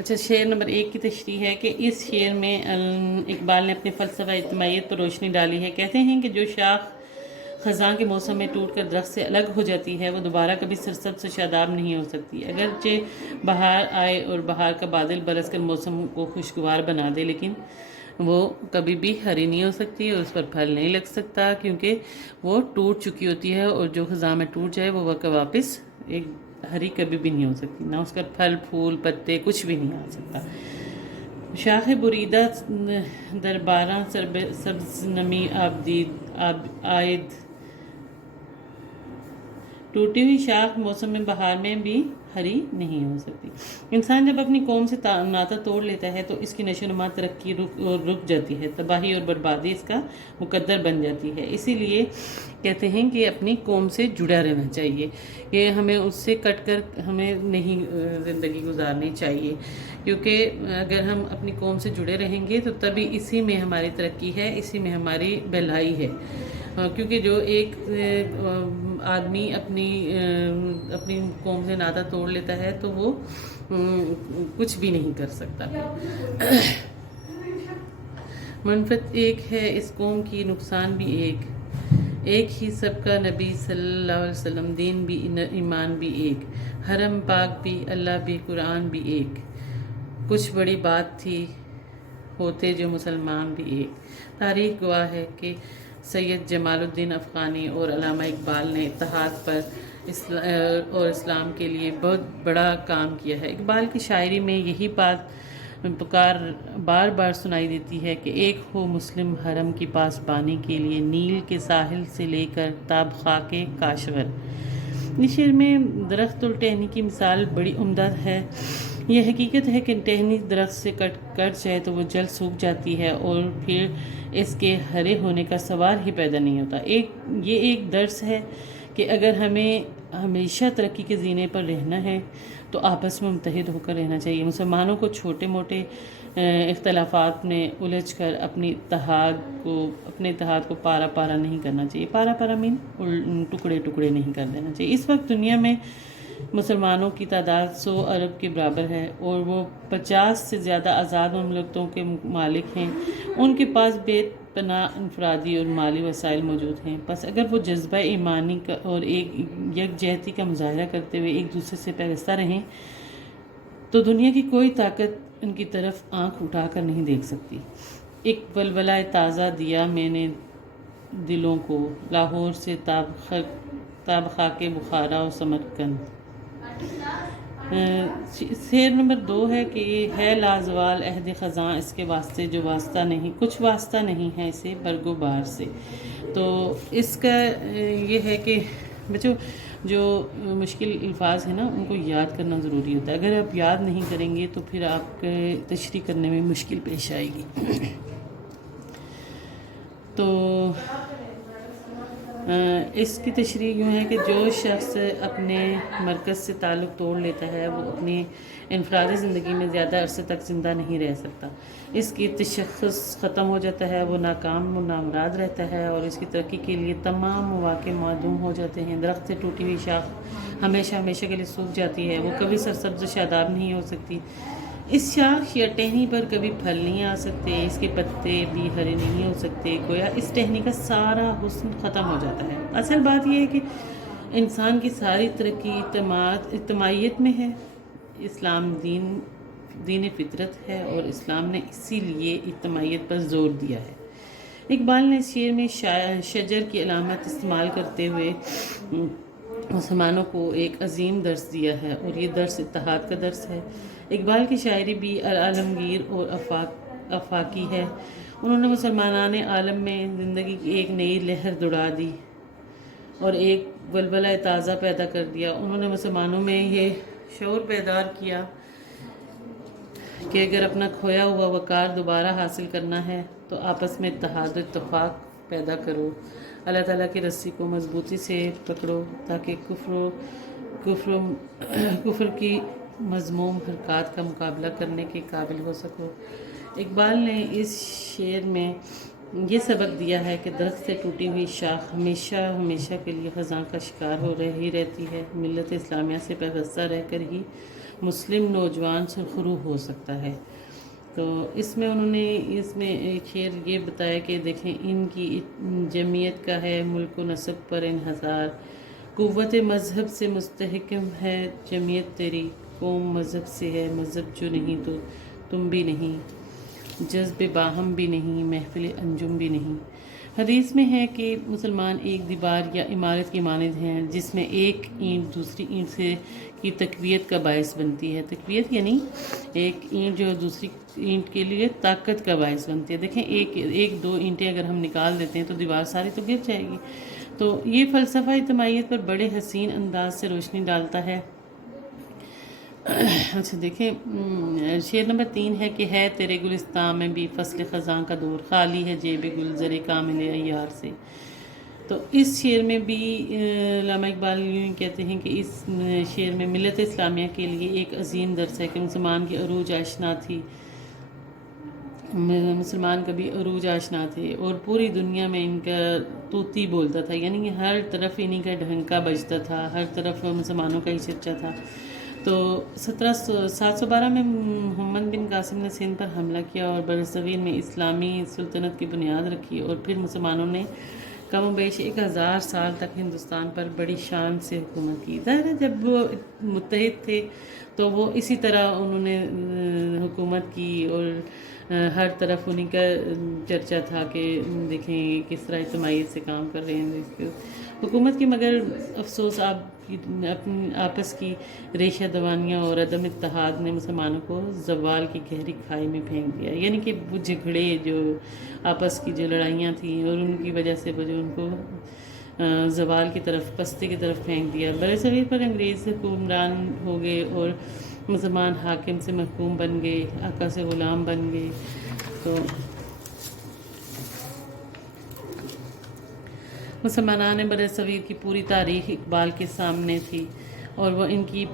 اچھا، شعر نمبر 1 کی تشریح ہے کہ اس شعر میں اقبال نے اپنے فلسفہ اجتماعیت پر روشنی ڈالی ہے۔ کہتے ہیں کہ جو شاخ خزاں کے موسم میں ٹوٹ کر درخت سے الگ ہو جاتی ہے وہ دوبارہ کبھی سرسبز و شاداب نہیں ہو سکتی۔ اگرچہ بہار آئے اور بہار کا بادل برس کر موسم کو خوشگوار بنا دے، لیکن وہ کبھی بھی ہری نہیں ہو سکتی اور اس پر پھل نہیں لگ سکتا، کیونکہ وہ ٹوٹ چکی ہوتی ہے، اور جو خزاں میں ٹوٹ جائے وہ واپس ایک ہری کبھی بھی نہیں ہو سکتی، نہ اس کا پھل پھول پتے کچھ بھی نہیں آ سکتا۔ شاخ بریدہ در باراں سبز نمی آید، ٹوٹی ہوئی شاخ موسم بہار میں بھی ہری نہیں ہو سکتی۔ انسان جب اپنی قوم سے ناطہ توڑ لیتا ہے تو اس کی نشو و نما، ترقی رک جاتی ہے، تباہی اور بربادی اس کا مقدر بن جاتی ہے۔ اسی لیے کہتے ہیں کہ اپنی قوم سے جڑا رہنا چاہیے، کہ ہمیں اس سے کٹ کر ہمیں نہیں زندگی گزارنی چاہیے، کیونکہ اگر ہم اپنی قوم سے جڑے رہیں گے تو تبھی اسی میں ہماری ترقی ہے، اسی میں ہماری بھلائی ہے۔ کیونکہ جو ایک آدمی اپنی قوم سے ناطہ توڑ لیتا ہے تو وہ کچھ بھی نہیں کر سکتا۔ منفعت ایک ہے اس قوم کی، نقصان بھی ایک ہی سب کا، نبی صلی اللہ علیہ وسلم، دین بھی ایمان بھی ایک، حرم پاک بھی، اللہ بھی، قرآن بھی ایک، کچھ بڑی بات تھی ہوتے جو مسلمان بھی ایک۔ تاریخ گواہ ہے کہ سید جمال الدین افغانی اور علامہ اقبال نے اتحاد پر اور اسلام کے لیے بہت بڑا کام کیا ہے۔ اقبال کی شاعری میں یہی بات پکار بار بار سنائی دیتی ہے کہ ایک ہو مسلم حرم کی پاسبانی کے لیے، نیل کے ساحل سے لے کر تاب خاک کاشغر۔ اس شعر میں درخت اور ٹہنی کی مثال بڑی عمدہ ہے۔ یہ حقیقت ہے کہ ٹہنی درخت سے کٹ جائے تو وہ جلد سوکھ جاتی ہے اور پھر اس کے ہرے ہونے کا سوال ہی پیدا نہیں ہوتا۔ یہ ایک درس ہے کہ اگر ہمیں ہمیشہ ترقی کے زینے پر رہنا ہے تو آپس میں متحد ہو کر رہنا چاہیے۔ مسلمانوں کو چھوٹے موٹے اختلافات میں الجھ کر اپنے اتحاد کو پارا پارا نہیں کرنا چاہیے۔ پارا پارا ٹکڑے ٹکڑے نہیں کر دینا چاہیے۔ اس وقت دنیا میں مسلمانوں کی تعداد 100 ارب کے برابر ہے اور وہ 50 سے زیادہ آزاد مملکتوں کے مالک ہیں۔ ان کے پاس بے پناہ انفرادی اور مالی وسائل موجود ہیں۔ بس اگر وہ جذبہ ایمانی اور یکجہتی کا مظاہرہ کرتے ہوئے ایک دوسرے سے پیوستہ رہیں تو دنیا کی کوئی طاقت ان کی طرف آنکھ اٹھا کر نہیں دیکھ سکتی۔ ایک ولولہ تازہ دیا میں نے دلوں کو، لاہور سے تاب خاک بخارا و سمرقند۔ شعر نمبر 2 ہے کہ ہے لازوال عہد خزاں، اس کے واسطے جو واسطہ نہیں، کچھ واسطہ نہیں ہے اسے برگ و بہار سے۔ تو اس کا یہ ہے کہ بچوں جو مشکل الفاظ ہیں نا ان کو یاد کرنا ضروری ہوتا ہے۔ اگر آپ یاد نہیں کریں گے تو پھر آپ کے تشریح کرنے میں مشکل پیش آئے گی۔ تو اس کی تشریح یوں ہے کہ جو شخص اپنے مرکز سے تعلق توڑ لیتا ہے وہ اپنی انفرادی زندگی میں زیادہ عرصے تک زندہ نہیں رہ سکتا۔ اس کی تشخص ختم ہو جاتا ہے، وہ ناکام و نامراد رہتا ہے اور اس کی ترقی کے لیے تمام مواقع معدوم ہو جاتے ہیں۔ درخت سے ٹوٹی ہوئی شاخ ہمیشہ کے لیے سوکھ جاتی ہے، وہ کبھی سرسبز و شاداب نہیں ہو سکتی۔ اس شاخ یا ٹہنی پر کبھی پھل نہیں آ سکتے، اس کے پتے بھی ہرے نہیں ہو سکتے، گویا اس ٹہنی کا سارا حسن ختم ہو جاتا ہے۔ اصل بات یہ ہے کہ انسان کی ساری ترقی اجتماعیت میں ہے۔ اسلام دین فطرت ہے اور اسلام نے اسی لیے اجتماعیت پر زور دیا ہے۔ اقبال نے اس شعر میں شجر کی علامت استعمال کرتے ہوئے مسلمانوں کو ایک عظیم درس دیا ہے اور یہ درس اتحاد کا درس ہے۔ اقبال کی شاعری بھی عالمگیر اور آفاقی ہے۔ انہوں نے مسلمان عالم میں زندگی کی ایک نئی لہر دوڑا دی اور ایک ولولہ تازہ پیدا کر دیا۔ انہوں نے مسلمانوں میں یہ شعور بیدار کیا کہ اگر اپنا کھویا ہوا وقار دوبارہ حاصل کرنا ہے تو آپس میں اتحاد و اتفاق پیدا کرو، اللہ تعالیٰ کی رسی کو مضبوطی سے پکڑو تاکہ کفر کی مذموم حرکات کا مقابلہ کرنے کے قابل ہو سکو۔ اقبال نے اس شعر میں یہ سبق دیا ہے کہ درخت سے ٹوٹی ہوئی شاخ ہمیشہ کے لیے خزاں کا شکار ہو رہی رہتی ہے۔ ملت اسلامیہ سے پیوستہ رہ کر ہی مسلم نوجوان سرخرو ہو سکتا ہے۔ تو اس میں انہوں نے ایک شعر یہ بتایا کہ دیکھیں ان کی جمعیت کا ہے ملک و نسب پر انحصار، قوت مذہب سے مستحکم ہے جمعیت تیری، قوم مذہب سے ہے مذہب جو نہیں تو تم بھی نہیں، جذب باہم بھی نہیں محفل انجم بھی نہیں۔ حدیث میں ہے کہ مسلمان ایک دیوار یا عمارت کی مانند ہیں جس میں ایک اینٹ دوسری اینٹ سے کی تقویت کا باعث بنتی ہے۔ تقویت یعنی ایک اینٹ جو دوسری اینٹ کے لیے طاقت کا باعث بنتی ہے۔ دیکھیں ایک دو اینٹیں اگر ہم نکال دیتے ہیں تو دیوار ساری تو گر جائے گی۔ تو یہ فلسفہ اجتماعیت پر بڑے حسین انداز سے روشنی ڈالتا ہے۔ اچھا دیکھیں شعر نمبر 3 ہے کہ ہے تیرے گلستان میں بھی فصل خزاں کا دور، خالی ہے جیب گلزر کامل عیار سے۔ تو اس شعر میں بھی علامہ اقبال یوں کہتے ہیں کہ اس شعر میں ملت اسلامیہ کے لیے ایک عظیم درس ہے کہ مسلمان کی عروج آشنا تھی، مسلمان کبھی عروج آشنا تھے اور پوری دنیا میں ان کا طوطی بولتا تھا، یعنی کہ ہر طرف انہی کا ڈھنکا بجتا تھا، ہر طرف مسلمانوں کا ہی چرچا تھا۔ تو 712 میں محمد بن قاسم نے سندھ پر حملہ کیا اور برصغیر میں اسلامی سلطنت کی بنیاد رکھی، اور پھر مسلمانوں نے کم و بیش 1000 سال تک ہندوستان پر بڑی شان سے حکومت کی۔ ظاہر ہے جب وہ متحد تھے تو وہ اسی طرح انہوں نے حکومت کی، اور ہر طرف انہی کا چرچا تھا کہ دیکھیں کس طرح اجتماعیت سے کام کر رہے ہیں حکومت کی۔ مگر افسوس آپس کی ریشہ دوانیاں اور عدم اتحاد نے مسلمانوں کو زوال کی گہری کھائی میں پھینک دیا، یعنی کہ وہ جھگڑے جو آپس کی جو لڑائیاں تھیں اور ان کی وجہ سے وہ جو ان کو زوال کی طرف پستی کی طرف پھینک دیا۔ برصغیر پر انگریز حکمران ہو گئے اور مسلمان حاکم سے محکوم بن گئے، آقا سے غلام بن گئے۔ تو مسلمانان برصغیر کی پوری تاریخ اقبال کے سامنے تھی اور وہ ان کی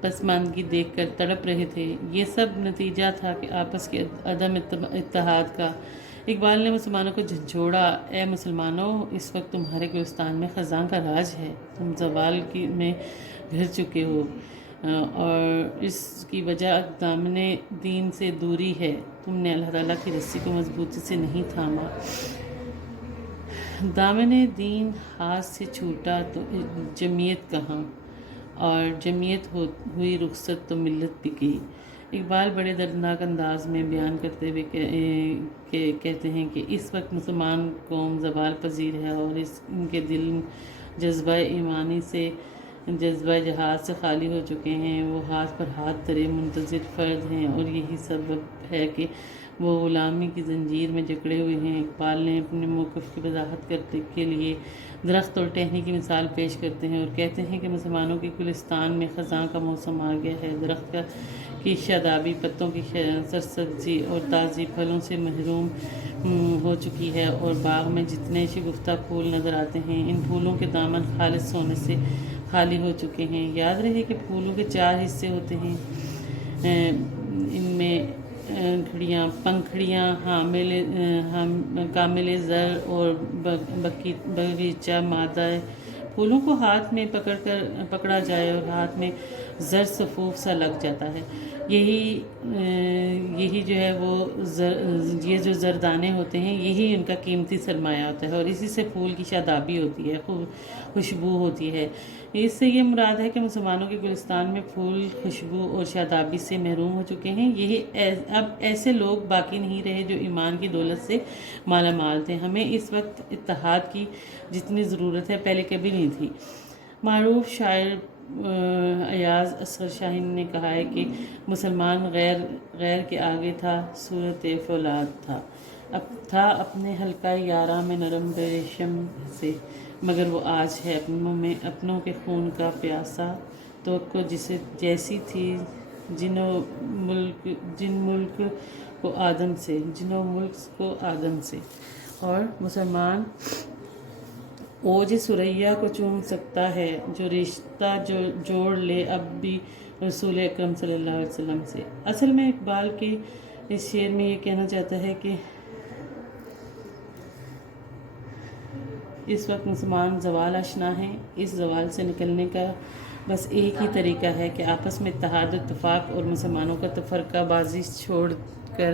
پسماندگی دیکھ کر تڑپ رہے تھے۔ یہ سب نتیجہ تھا کہ آپس کے عدم اتحاد کا۔ اقبال نے مسلمانوں کو جھنجھوڑا، اے مسلمانوں اس وقت تمہارے گلستان میں خزاں کا راج ہے، تم زوال میں گھر چکے ہو، اور اس کی وجہ دامن دین سے دوری ہے، تم نے اللہ تعالیٰ کی رسی کو مضبوطی سے نہیں تھاما۔ دامن دین ہاتھ سے چھوٹا تو جمعیت کہاں، اور جمعیت ہوئی رخصت تو ملت بھی گئی۔ اقبال بڑے دردناک انداز میں بیان کرتے ہوئے کہتے ہیں کہ اس وقت مسلمان قوم زوال پذیر ہے اور ان کے دل جذبہ ایمانی سے، جذبہ جہاد سے خالی ہو چکے ہیں، وہ ہاتھ پر ہاتھ دھرے منتظر فرد ہیں، اور یہی سبب ہے کہ وہ غلامی کی زنجیر میں جکڑے ہوئے ہیں۔ اقبال نے اپنے موقف کی وضاحت کرنے کے لیے درخت اور ٹہنی کی مثال پیش کرتے ہیں اور کہتے ہیں کہ مسلمانوں کے گلستان میں خزاں کا موسم آ گیا ہے، درخت کی شادابی پتوں کی سرسبزی اور تازی پھلوں سے محروم ہو چکی ہے، اور باغ میں جتنے شگفتہ پھول نظر آتے ہیں ان پھولوں کے دامن خالص سونے سے خالی ہو چکے ہیں۔ یاد رہے کہ پھولوں کے 4 حصے ہوتے ہیں، ان میں پنکھڑیاں کامل زر اور بغیچہ مادہ۔ پھولوں کو ہاتھ میں پکڑا جائے اور ہاتھ میں زر صفوف سا لگ جاتا ہے، یہی جو ہے وہ یہ جو زردانے ہوتے ہیں یہی ان کا قیمتی سرمایہ ہوتا ہے، اور اسی سے پھول کی شادابی ہوتی ہے، خوشبو ہوتی ہے۔ اس سے یہ مراد ہے کہ مسلمانوں کے گلستان میں پھول خوشبو اور شادابی سے محروم ہو چکے ہیں۔ اب ایسے لوگ باقی نہیں رہے جو ایمان کی دولت سے مالا مال تھے۔ ہمیں اس وقت اتحاد کی جتنی ضرورت ہے پہلے کبھی نہیں تھی۔ معروف شاعر ایاز اصغر شاہین نے کہا ہے کہ مسلمان غیر کے آگے تھا صورت فولاد تھا اپنے حلقہ یاراں میں نرم ریشم سے، مگر وہ آج ہے اپنوں کے خون کا پیاسا، توقع جیسی تھی جن ملک کو آدم سے، اور مسلمان اوج ثریا کو چوم سکتا ہے جو رشتہ جوڑ لے اب بھی رسول اکرم صلی اللہ علیہ وسلم سے۔ اصل میں اقبال کے اس شعر میں یہ کہنا چاہتا ہے کہ اس وقت مسلمان زوال آشنا ہیں، اس زوال سے نکلنے کا بس ایک ہی طریقہ ہے کہ آپس میں اتحاد و اتفاق اور مسلمانوں کا تفرقہ بازی چھوڑ کر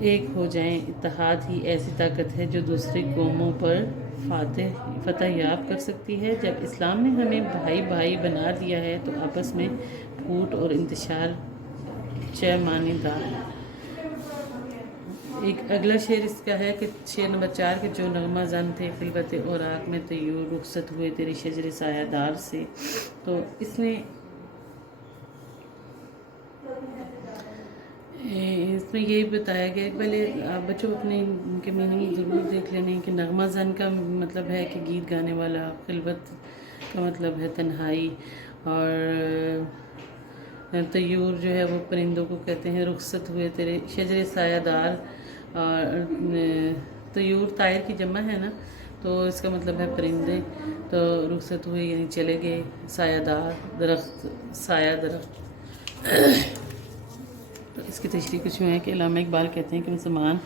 ایک ہو جائیں۔ اتحاد ہی ایسی طاقت ہے جو دوسری قوموں پر فتح یاب کر سکتی ہے۔ جب اسلام نے ہمیں بھائی بھائی بنا دیا ہے تو آپس میں پھوٹ اور انتشار معنی دار ہے۔ ایک اگلا شعر اس کا ہے کہ شعر نمبر 4 کہ جو نغمہ زن تھے خلوت اوراق میں طیور رخصت ہوئے تیرے شجر سایہ دار سے۔ تو اس میں یہی بتایا گیا کہ پہلے آپ بچوں اپنے ان کے میننگ ضرور دیکھ لینے کہ نغمہ زن کا مطلب ہے کہ گیت گانے والا، خلوت کا مطلب ہے تنہائی، اور طیور جو ہے وہ پرندوں کو کہتے ہیں، رخصت ہوئے تیرے شجر سایہ دار، اور طیور طائر کی جمع ہے نا، تو اس کا مطلب ہے پرندے، تو رخصت ہوئے یعنی چلے گئے، سایہ دار درخت، سایہ درخت۔ تو اس کی تشریح کچھ میں ہے کہ علامہ اقبال کہتے ہیں کہ مسلمان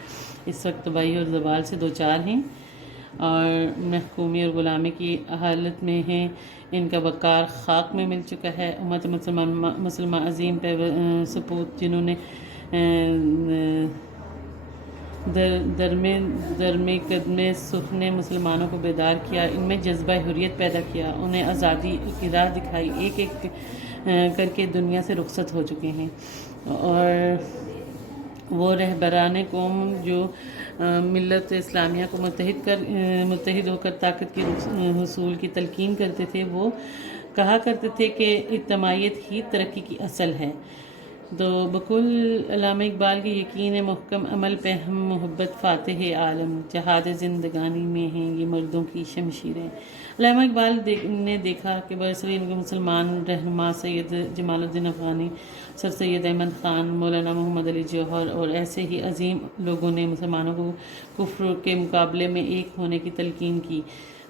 اس وقت تباہی اور زوال سے دوچار ہیں اور محکومی اور غلامی کی حالت میں ہیں۔ ان کا وقار خاک میں مل چکا ہے۔ امت مسلمہ عظیم پہ سپوت جنہوں نے درمے قدم سخن مسلمانوں کو بیدار کیا، ان میں جذبہ حریت پیدا کیا، انہیں آزادی کی راہ دکھائی، ایک ایک کر کے دنیا سے رخصت ہو چکے ہیں۔ اور وہ رہبران قوم جو ملت اسلامیہ کو متحد ہو کر طاقت کی حصول کی تلقین کرتے تھے، وہ کہا کرتے تھے کہ اجتماعیت ہی ترقی کی اصل ہے۔ تو بقول علامہ اقبال کی یقین محکم عمل پہ ہم محبت فاتح عالم، جہاد زندگانی میں ہیں یہ مردوں کی شمشیریں۔ علامہ اقبال نے دیکھا کہ برصغیر کے مسلمان رہنما سید جمال الدین افغانی، سر سید احمد خان، مولانا محمد علی جوہر اور ایسے ہی عظیم لوگوں نے مسلمانوں کو کفر کے مقابلے میں ایک ہونے کی تلقین کی۔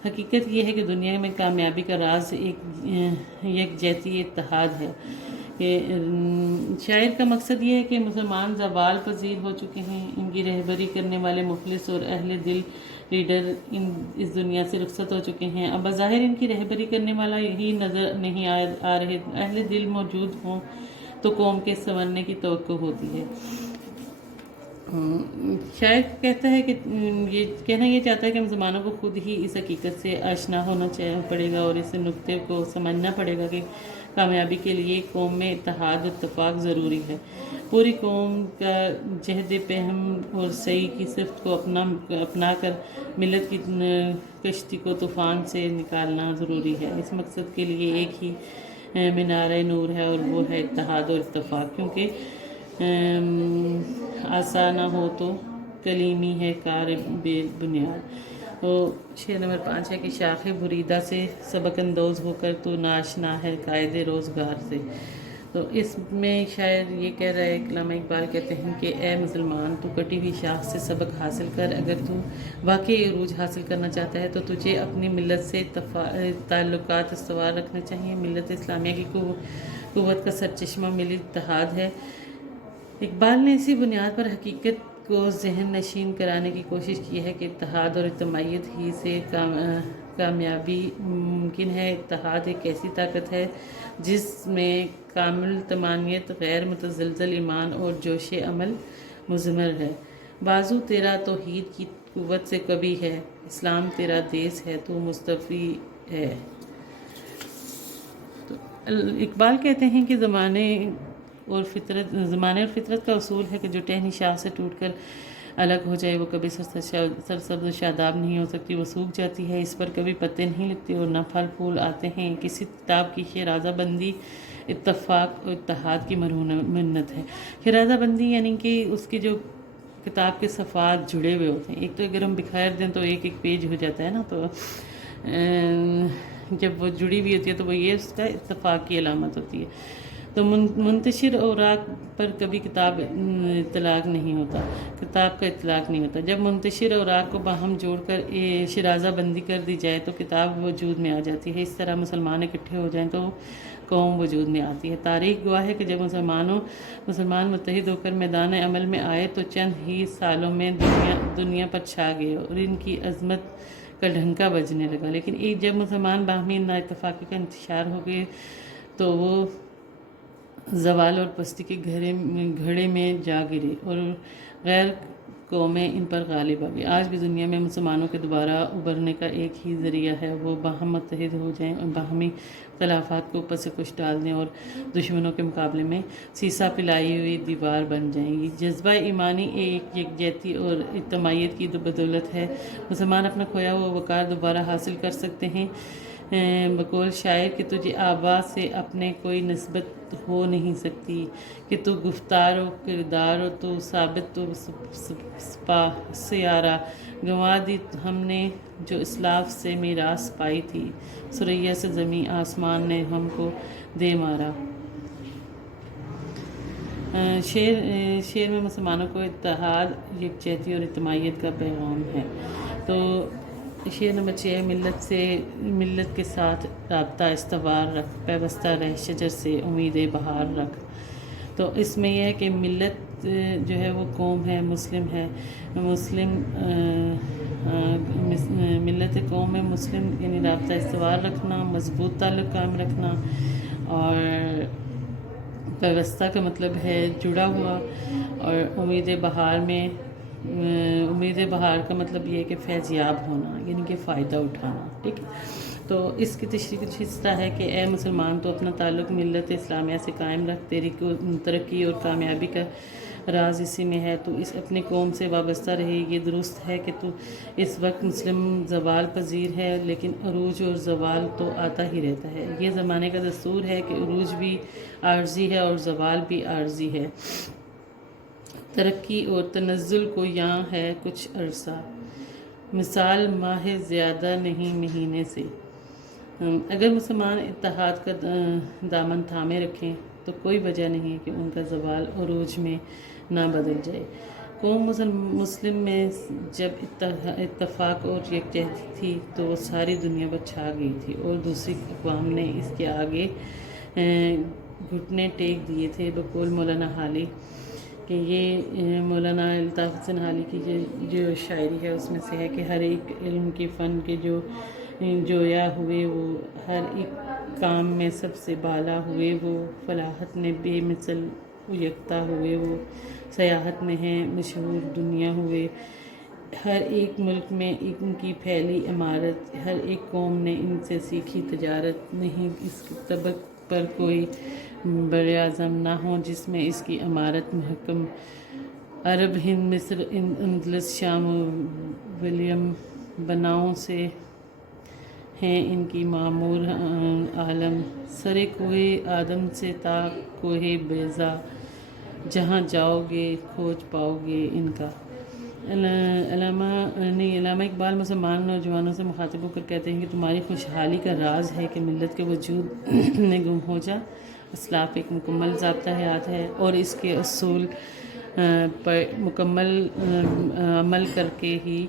حقیقت یہ ہے کہ دنیا میں کامیابی کا راز ایک یکجہتی اتحاد ہے۔ شاعر کا مقصد یہ ہے کہ مسلمان زوال پذیر ہو چکے ہیں، ان کی رہبری کرنے والے مخلص اور اہل دل لیڈر اس دنیا سے رخصت ہو چکے ہیں۔ اب بظاہر ان کی رہبری کرنے والا ہی نظر نہیں آ رہے، اہل دل موجود ہوں تو قوم کے سنورنے کی توقع ہوتی ہے۔ شاعر کہتا ہے کہ یہ چاہتا ہے کہ مسلمانوں کو خود ہی اس حقیقت سے آشنا ہونا پڑے گا اور اس نقطے کو سمجھنا پڑے گا کہ کامیابی کے لیے قوم میں اتحاد و اتفاق ضروری ہے۔ پوری قوم کا جہد پہم اور سعی کی صفت کو اپنا کر ملت کی کشتی کو طوفان سے نکالنا ضروری ہے۔ اس مقصد کے لیے ایک ہی مینارہ نور ہے اور وہ ہے اتحاد اور اتفاق، کیونکہ آسان نہ ہو تو کلیمی ہے کار بے بنیاد۔ تو شعر نمبر 5 ہے کہ شاخ بریدہ سے سبق اندوز ہو کر تو ناشنا ہے قائد روزگار سے۔ تو اس میں شاعر یہ کہہ رہا ہے، علامہ اقبال کہتے ہیں کہ اے مسلمان، تو کٹی ہوئی شاخ سے سبق حاصل کر۔ اگر تو واقعی عروج حاصل کرنا چاہتا ہے تو تجھے اپنی ملت سے تعلقات استوار رکھنے چاہیے۔ ملت اسلامیہ کی قوت کا سرچشمہ ملی اتحاد ہے۔ اقبال نے اسی بنیاد پر حقیقت کو ذہن نشین کرانے کی کوشش کی ہے کہ اتحاد اور اجتماعیت ہی سے کامیابی ممکن ہے۔ اتحاد ایک ایسی طاقت ہے جس میں کامل طمانینت، غیر متزلزل ایمان اور جوش عمل مضمر ہے۔ بازو تیرا توحید کی قوت سے کبھی ہے، اسلام تیرا دیس ہے تو مصطفی ہے۔ تو اقبال کہتے ہیں کہ زمانے اور فطرت کا اصول ہے کہ جو ٹہنی شاخ سے ٹوٹ کر الگ ہو جائے وہ کبھی سرسبز و شاداب نہیں ہو سکتی، وہ سوکھ جاتی ہے، اس پر کبھی پتے نہیں لگتے اور نہ پھل پھول آتے ہیں۔ کسی کتاب کی شیرازہ بندی اتفاق و اتحاد کی منت ہے۔ شیرازہ بندی یعنی کہ اس کی جو کتاب کے صفحات جڑے ہوئے ہوتے ہیں، ایک تو اگر ہم بکھیر دیں تو ایک ایک پیج ہو جاتا ہے نا، تو جب وہ جڑی ہوئی ہوتی ہے تو وہ یہ اس کا اتفاق کی علامت ہوتی ہے۔ تو منتشر اوراق پر کبھی کتاب کا اطلاق نہیں ہوتا۔ جب منتشر اوراق کو باہم جوڑ کر شیرازہ بندی کر دی جائے تو کتاب وجود میں آ جاتی ہے۔ اس طرح مسلمان اکٹھے ہو جائیں تو قوم وجود میں آتی ہے۔ تاریخ گواہ ہے کہ جب مسلمان متحد ہو کر میدان عمل میں آئے تو چند ہی سالوں میں دنیا پر چھا گئے اور ان کی عظمت کا ڈھنکا بجنے لگا، لیکن ایک جب مسلمان باہمی نا اتفاقی کا انتشار ہو گئے تو وہ زوال اور پستی کے گھڑے میں جا گرے اور غیر قومیں ان پر غالب آ گئی۔ آج بھی دنیا میں مسلمانوں کے دوبارہ ابھرنے کا ایک ہی ذریعہ ہے، وہ باہم متحد ہو جائیں اور باہمی اختلافات کو اوپر سے کچھ ڈال دیں اور دشمنوں کے مقابلے میں سیسا پلائی ہوئی دیوار بن جائیں گی۔ جذبہ ایمانی ایک یکجہتی اور اجتماعیت کی بدولت ہے مسلمان اپنا کھویا ہوا وقار دوبارہ حاصل کر سکتے ہیں۔ بقول شاعر کہ تجھے آبا سے اپنے کوئی نسبت ہو نہیں سکتی، کہ تو گفتار و کردار و تو ثابت و سیارہ گنوا دی ہم نے جو اسلاف سے میراث پائی تھی، ثریا سے زمین آسمان نے ہم کو دے مارا۔ شعر میں مسلمانوں کو اتحاد، یکجہتی اور اجتماعیت کا پیغام ہے۔ تو شعر نمبر 6، ملت کے ساتھ رابطہ استوار رکھ، پیوستہ رہ شجر سے امید بہار رکھ۔ تو اس میں یہ ہے کہ ملت جو ہے وہ قوم ہے، مسلم ہے، ملت قوم ہے مسلم، یعنی رابطہ استوار رکھنا، مضبوط تعلق قائم رکھنا، اور پیوستہ کا مطلب ہے جڑا ہوا، اور امید بہار کا مطلب یہ ہے کہ فیض یاب ہونا، یعنی کہ فائدہ اٹھانا۔ ٹھیک ہے، تو اس کی تشریح کچھ حصہ ہے کہ اے مسلمان، تو اپنا تعلق ملت اسلامیہ سے قائم رکھ، تیری ترقی اور کامیابی کا راز اسی میں ہے، تو اس اپنے قوم سے وابستہ رہے۔ یہ درست ہے کہ تو اس وقت مسلم زوال پذیر ہے، لیکن عروج اور زوال تو آتا ہی رہتا ہے۔ یہ زمانے کا دستور ہے کہ عروج بھی عارضی ہے اور زوال بھی عارضی ہے۔ ترقی اور تنزل کو یہاں ہے کچھ عرصہ، مثال ماہ زیادہ نہیں مہینے سے۔ اگر مسلمان اتحاد کا دامن تھامے رکھیں تو کوئی وجہ نہیں کہ ان کا زوال عروج میں نہ بدل جائے۔ قوم مسلم میں جب اتفاق اور یکجہتی تھی تو وہ ساری دنیا پر چھا گئی تھی، اور دوسری اقوام نے اس کے آگے گھٹنے ٹیک دیے تھے۔ بقول مولانا حالی کہ یہ مولانا الطاف حسن حالی کی جو شاعری ہے اس میں سے ہے کہ ہر ایک علم کے فن کے جو جویا ہوئے، وہ ہر ایک کام میں سب سے بالا ہوئے، وہ فلاحت میں بے مثل یکتا ہوئے، وہ سیاحت میں ہیں مشہور دنیا ہوئے، ہر ایک ملک میں ان کی پھیلی عمارت، ہر ایک قوم نے ان سے سیکھی تجارت، نہیں اس طبق پر کوئی براعظم نہ ہو جس میں اس کی عمارت محکم۔ عرب، ہند، مصر، اندلس، شام و ولیم بناؤں سے ہیں ان کی معمور عالم، سر کوہ آدم سے تا کوہ بیضا، جہاں جاؤ گے کھوج پاؤ گے ان کا۔ علامہ اقبال مسلمان نوجوانوں سے مخاطب ہو کر کہتے ہیں کہ تمہاری خوشحالی کا راز ہے کہ ملت کے وجود میں گم ہو جا۔ اسلاف ایک مکمل ضابطہ حیات ہے، اور اس کے اصول پر مکمل عمل کر کے ہی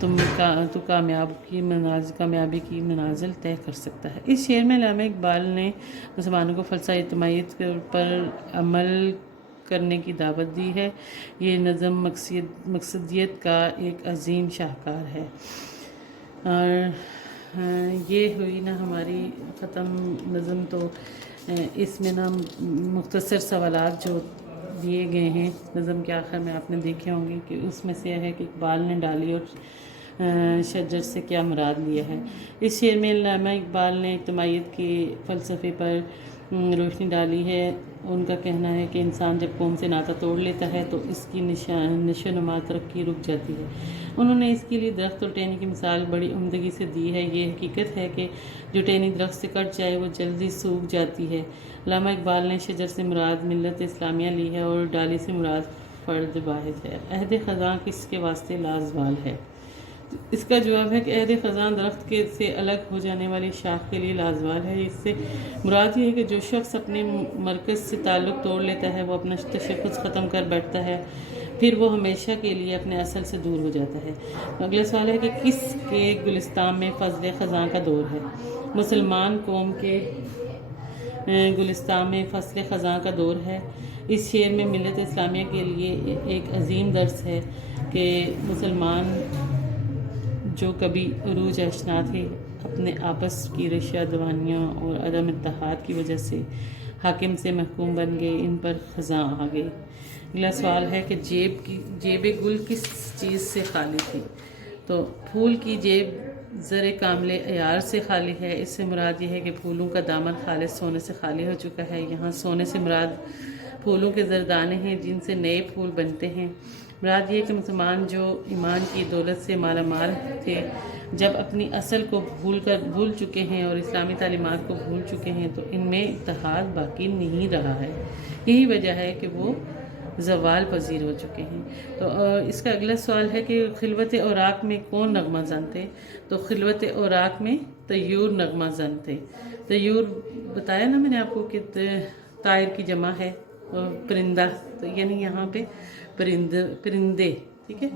تو کامیابی کی منازل طے کر سکتا ہے۔ اس شعر میں علامہ اقبال نے مسلمانوں کو فلسفہ اجتماعیت پر عمل کرنے کی دعوت دی ہے۔ یہ نظم مقصدیت کا ایک عظیم شاہکار ہے۔ اور یہ ہوئی نا ہماری ختم نظم۔ تو اس میں نا مختصر سوالات جو دیے گئے ہیں نظم کے آخر میں آپ نے دیکھے ہوں گے کہ اس میں سے ہے کہ اقبال نے ڈالی اور شجر سے کیا مراد لیا ہے۔ اس شعر میں علامہ اقبال نے اجتماعیت کے فلسفے پر روشنی ڈالی ہے۔ ان کا کہنا ہے کہ انسان جب قوم سے ناطہ توڑ لیتا ہے تو اس کی نشو نما ترقی رک جاتی ہے۔ انہوں نے اس کے لیے درخت اور ٹہنی کی مثال بڑی عمدگی سے دی ہے۔ یہ حقیقت ہے کہ جو ٹہنی درخت سے کٹ جائے وہ جلدی سوکھ جاتی ہے۔ علامہ اقبال نے شجر سے مراد ملت اسلامیہ لی ہے اور ڈالی سے مراد فرد واحد ہے۔ عہد خزاں کس کے واسطے لازوال ہے؟ اس کا جواب ہے کہ عہد خزاں درخت سے الگ ہو جانے والی شاخ کے لیے لازوال ہے۔ اس سے مراد یہ ہے کہ جو شخص اپنے مرکز سے تعلق توڑ لیتا ہے وہ اپنا تشخص ختم کر بیٹھتا ہے، پھر وہ ہمیشہ کے لیے اپنے اصل سے دور ہو جاتا ہے۔ اگلا سوال ہے کہ کس کے گلستان میں فضل خزاں کا دور ہے؟ مسلمان قوم کے گلستان میں فصل خزاں کا دور ہے۔ اس شعر میں ملت اسلامیہ کے لیے ایک عظیم درس ہے کہ مسلمان جو کبھی عروج اشنا تھے، اپنے آپس کی رشیہ دوانیوں اور عدم اتحاد کی وجہ سے حاکم سے محکوم بن گئے، ان پر خزاں آ گئے۔ اگلا سوال ہے کہ جیب گل کس چیز سے خالی تھی؟ تو پھول کی جیب زر کامل عیار سے خالی ہے۔ اس سے مراد یہ ہے کہ پھولوں کا دامن خالص سونے سے خالی ہو چکا ہے۔ یہاں سونے سے مراد پھولوں کے زردانے ہیں جن سے نئے پھول بنتے ہیں۔ مراد یہ کہ مسلمان جو ایمان کی دولت سے مالا مال تھے، جب اپنی اصل کو بھول چکے ہیں اور اسلامی تعلیمات کو بھول چکے ہیں تو ان میں اتحاد باقی نہیں رہا ہے۔ یہی وجہ ہے کہ وہ زوال پذیر ہو چکے ہیں۔ تو اس کا اگلا سوال ہے کہ خلوت اوراق میں کون نغمہ زن تھے؟ تو خلوت اوراق میں طیور نغمہ زن تھے۔ طیور بتایا نا میں نے آپ کو کہ طائر کی جمع ہے پرندہ، تو یعنی یہاں پہ پرندے، ٹھیک ہے۔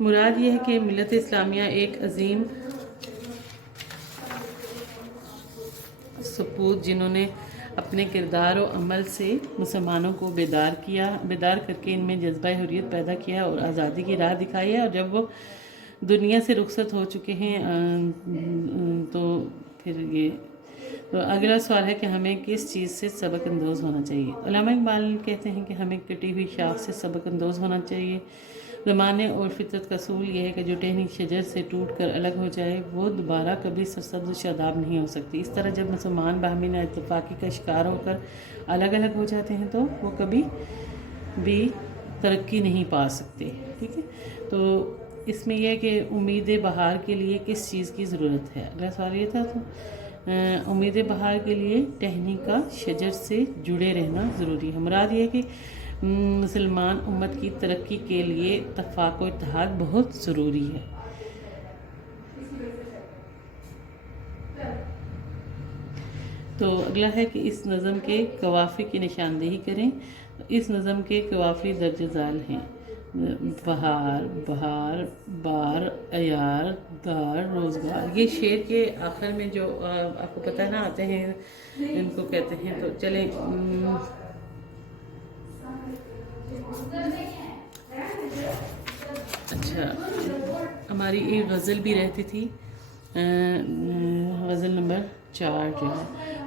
مراد یہ ہے کہ ملت اسلامیہ ایک عظیم سپوت جنہوں نے اپنے کردار و عمل سے مسلمانوں کو بیدار کر کے ان میں جذبہ حریت پیدا کیا اور آزادی کی راہ دکھائی ہے، اور جب وہ دنیا سے رخصت ہو چکے ہیں تو پھر تو اگلا سوال ہے کہ ہمیں کس چیز سے سبق اندوز ہونا چاہیے؟ علامہ اقبال کہتے ہیں کہ ہمیں کٹی ہوئی شاخ سے سبق اندوز ہونا چاہیے۔ زمانے اور فطرت کا اصول یہ ہے کہ جو ٹہنی شجر سے ٹوٹ کر الگ ہو جائے وہ دوبارہ کبھی سرسبز و شاداب نہیں ہو سکتی۔ اس طرح جب مسلمان باہمی نا اتفاقی کا شکار ہو کر الگ الگ ہو جاتے ہیں تو وہ کبھی بھی ترقی نہیں پا سکتے، ٹھیک ہے۔ تو اس میں یہ ہے کہ امید بہار کے لیے کس چیز کی ضرورت ہے؟ اگلا سوال یہ تھا، تو امید بہار کے لیے ٹہنی کا شجر سے جڑے رہنا ضروری ہے۔ مراد یہ ہے کہ مسلمان امت کی ترقی کے لیے اتفاق و اتحاد بہت ضروری ہے۔ تو اگلا ہے کہ اس نظم کے قوافی کی نشاندہی کریں۔ اس نظم کے قوافی درج ذیل ہیں: بہار، بہار، بار، عیار، دار، روزگار۔ یہ شعر کے آخر میں جو آپ کو پتہ نہ آتے ہیں ان کو کہتے ہیں۔ تو چلیں اچھا، ہماری ایک غزل بھی رہتی تھی، غزل نمبر 4 جو ہے،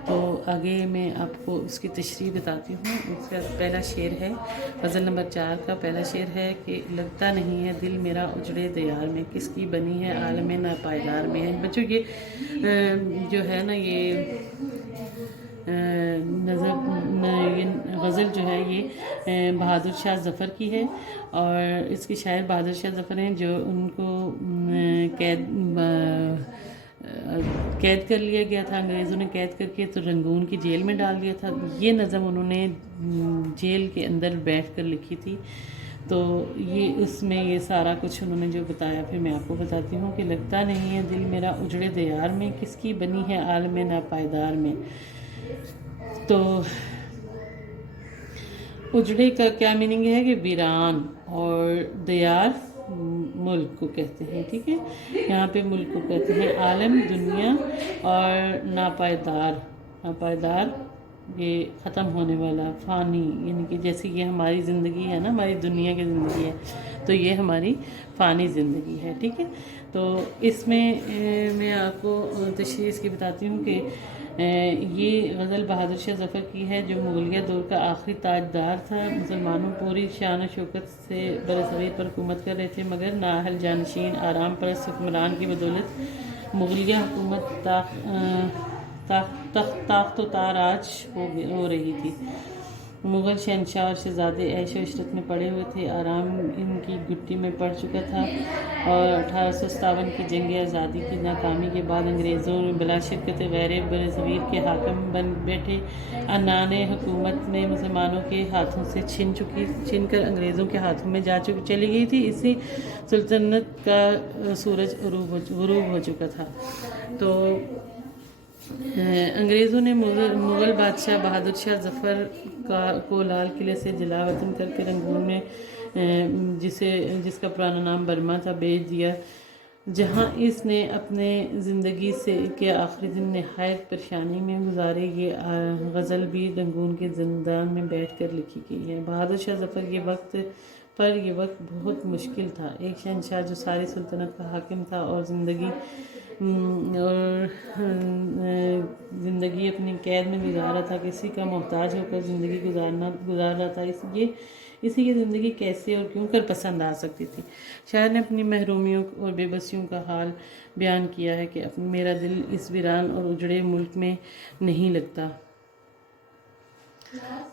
تو آگے میں آپ کو اس کی تشریح بتاتی ہوں۔ اس کا پہلا شعر ہے، غزل نمبر 4 کا پہلا شعر ہے کہ لگتا نہیں ہے دل میرا اجڑے دیار میں، کس کی بنی ہے عالم ناپائیدار میں ہے۔ بچوں یہ جو ہے نا یہ غزل جو ہے یہ بہادر شاہ ظفر کی ہے، اور اس کے شاعر بہادر شاہ ظفر ہیں، جو ان کو قید کر لیا گیا تھا، انگریزوں نے قید کر کے تو رنگون کی جیل میں ڈال دیا تھا۔ یہ نظم انہوں نے جیل کے اندر بیٹھ کر لکھی تھی۔ تو یہ اس میں یہ سارا کچھ انہوں نے جو بتایا، پھر میں آپ کو بتاتی ہوں کہ لگتا نہیں ہے دل میرا اجڑے دیار میں، کس کی بنی ہے عالم ناپائیدار میں۔ تو اجڑے کا کیا میننگ ہے کہ ویران، اور دیار ملک کو کہتے ہیں، ٹھیک ہے۔ یہاں پہ ملک کو کہتے ہیں، عالم دنیا، اور ناپائیدار یہ ختم ہونے والا، فانی، یعنی کہ جیسے یہ ہماری زندگی ہے نا، ہماری دنیا کی زندگی ہے، تو یہ ہماری فانی زندگی ہے، ٹھیک ہے۔ تو اس میں میں آپ کو تشریح اس کی بتاتی ہوں کہ یہ غزل بہادر شاہ ظفر کی ہے، جو مغلیہ دور کا آخری تاجدار تھا۔ مسلمانوں پوری شان و شوکت سے برصغیر پر حکومت کر رہے تھے، مگر نااہل جانشین آرام پرست حکمران کی بدولت مغلیہ حکومت تاخت و تاراج ہو رہی تھی۔ مغل شہنشاہ اور شہزادے عیش و عشرت میں پڑے ہوئے تھے، آرام ان کی گھٹی میں پڑ چکا تھا، اور 1857 کی جنگ آزادی کی ناکامی کے بعد انگریزوں نے بلا شرکت غیر برصغیر کے حاکم بن بیٹھے۔ عنان حکومت نے مسلمانوں کے ہاتھوں سے چھن کر انگریزوں کے ہاتھوں میں چلی گئی تھی۔ اسی سلطنت کا سورج غروب ہو چکا تھا۔ تو انگریزوں نے مغل بادشاہ بہادر شاہ ظفر کو لال قلعے سے جلا وطن کر کے رنگون میں، جس کا پرانا نام برما تھا، بھیج دیا، جہاں اس نے اپنے زندگی کے آخری دن نہایت پریشانی میں گزارے۔ یہ غزل بھی رنگون کے زندان میں بیٹھ کر لکھی گئی ہے۔ بہادر شاہ ظفر یہ وقت پر یہ وقت بہت مشکل تھا۔ ایک شہنشاہ جو ساری سلطنت کا حاکم تھا اور زندگی اپنی قید میں گزارا تھا، کسی کا محتاج ہو کر زندگی گزار رہا تھا، اسی کی زندگی کیسے اور کیوں کر پسند آ سکتی تھی؟ شاعر نے اپنی محرومیوں اور بے بسیوں کا حال بیان کیا ہے کہ میرا دل اس ویران اور اجڑے ملک میں نہیں لگتا۔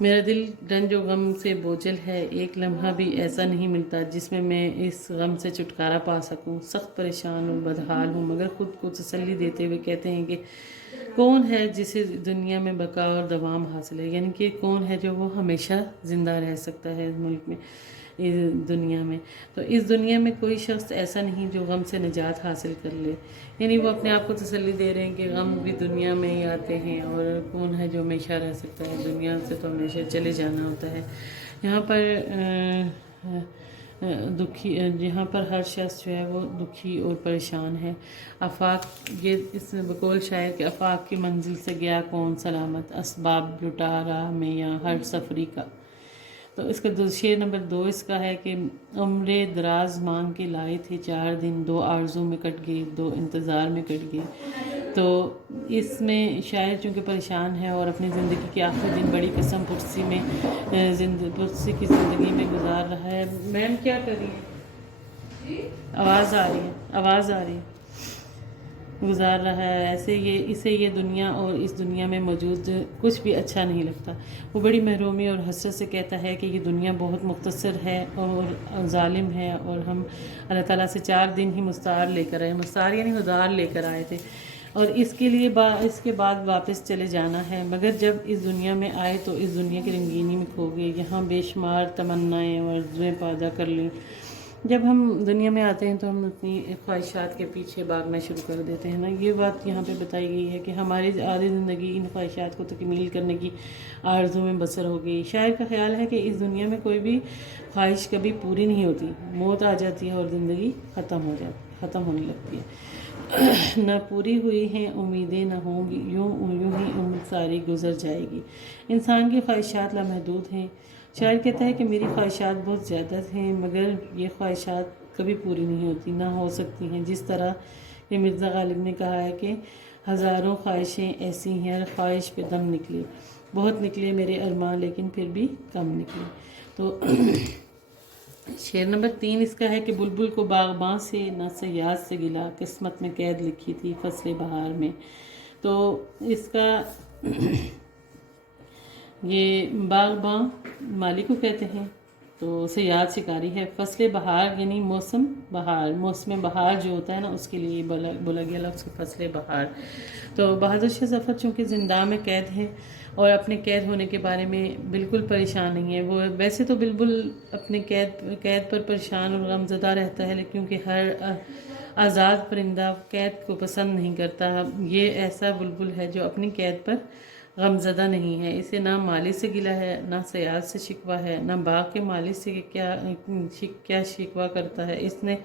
میرا دل رنج و غم سے بوجھل ہے، ایک لمحہ بھی ایسا نہیں ملتا جس میں میں اس غم سے چھٹکارا پا سکوں۔ سخت پریشان اور بدحال ہوں، مگر خود کو تسلی دیتے ہوئے کہتے ہیں کہ کون ہے جسے دنیا میں بقا اور دوام حاصل ہے، یعنی کہ کون ہے جو وہ ہمیشہ زندہ رہ سکتا ہے اس ملک میں، اس دنیا میں۔ تو اس دنیا میں کوئی شخص ایسا نہیں جو غم سے نجات حاصل کر لے، یعنی وہ اپنے آپ کو تسلی دے رہے ہیں کہ غم بھی دنیا میں ہی آتے ہیں، اور کون ہے جو ہمیشہ رہ سکتا ہے، دنیا سے تو ہمیشہ چلے جانا ہوتا ہے۔ یہاں پر جہاں پر ہر شخص جو ہے وہ دکھی اور پریشان ہے۔ یہ اس بقول شاعر کے آفاق کی منزل سے گیا کون سلامت، اسباب لٹا راہ میں یا ہر سفری کا۔ تو اس کا شعر نمبر 2 اس کا ہے کہ عمر دراز مانگ کے لائے تھے 4 دن، 2 آرزو میں کٹ گئے، 2 انتظار میں کٹ گئے۔ تو اس میں شاعر چونکہ پریشان ہے اور اپنی زندگی کے آخری دن بڑی قسم پرسی کی زندگی میں گزار رہا ہے۔ میم کیا کر رہی ہے؟ آواز آ رہی ہے۔ گزار رہا ہے اسے یہ دنیا اور اس دنیا میں موجود کچھ بھی اچھا نہیں لگتا۔ وہ بڑی محرومی اور حسرت سے کہتا ہے کہ یہ دنیا بہت مختصر ہے اور ظالم ہے، اور ہم اللہ تعالیٰ سے 4 دن ہی مستعار لے کر آئے، مستعار یعنی ادھار لے کر آئے تھے، اور اس کے بعد واپس چلے جانا ہے، مگر جب اس دنیا میں آئے تو اس دنیا کی رنگینی میں کھو گئے، یہاں بے شمار تمنائیں اور آرزویں پیدا کر لیں۔ جب ہم دنیا میں آتے ہیں تو ہم اپنی خواہشات کے پیچھے بھاگنا شروع کر دیتے ہیں نا۔ یہ بات یہاں پہ بتائی گئی ہے کہ ہماری آدھی زندگی ان خواہشات کو تکمیل کرنے کی آرزو میں بسر ہو گئی۔ شاعر کا خیال ہے کہ اس دنیا میں کوئی بھی خواہش کبھی پوری نہیں ہوتی، موت آ جاتی ہے اور زندگی ختم ہونے لگتی ہے۔ نہ پوری ہوئی ہیں امیدیں نہ ہوں گی، یوں ہی عمر ساری گزر جائے گی۔ انسان کی خواہشات لامحدود ہیں۔ شاعر کہتا ہے کہ میری خواہشات بہت زیادہ ہیں، مگر یہ خواہشات کبھی پوری نہیں ہوتی، نہ ہو سکتی ہیں۔ جس طرح کہ مرزا غالب نے کہا ہے کہ ہزاروں خواہشیں ایسی ہیں، ہر خواہش پہ دم نکلے، بہت نکلے میرے ارمان لیکن پھر بھی کم نکلے۔ تو شعر نمبر 3 اس کا ہے کہ بلبل کو باغباں سے نہ صیاد سے گلا، قسمت میں قید لکھی تھی فصل بہار میں۔ تو اس کا یہ باغباں مالی کو کہتے ہیں، تو صیاد شکاری ہے۔ فصل بہار یعنی موسم بہار جو ہوتا ہے نا، اس کے لیے بولا گیا لفظ فصل بہار۔ تو بہادر شاہ ظفر چونکہ زندہ میں قید ہیں اور اپنے قید ہونے کے بارے میں بالکل پریشان نہیں ہے۔ وہ ویسے تو بلبل اپنے قید پر پریشان اور غم زدہ رہتا ہے، کیونکہ ہر آزاد پرندہ قید کو پسند نہیں کرتا۔ یہ ایسا بلبل ہے جو اپنی قید پر غم زدہ نہیں ہے، اسے نہ مالک سے گلہ ہے، نہ صیاد سے شکوہ ہے، نہ باغ کے مالک سے کیا شکوہ کرتا ہے۔ اس نے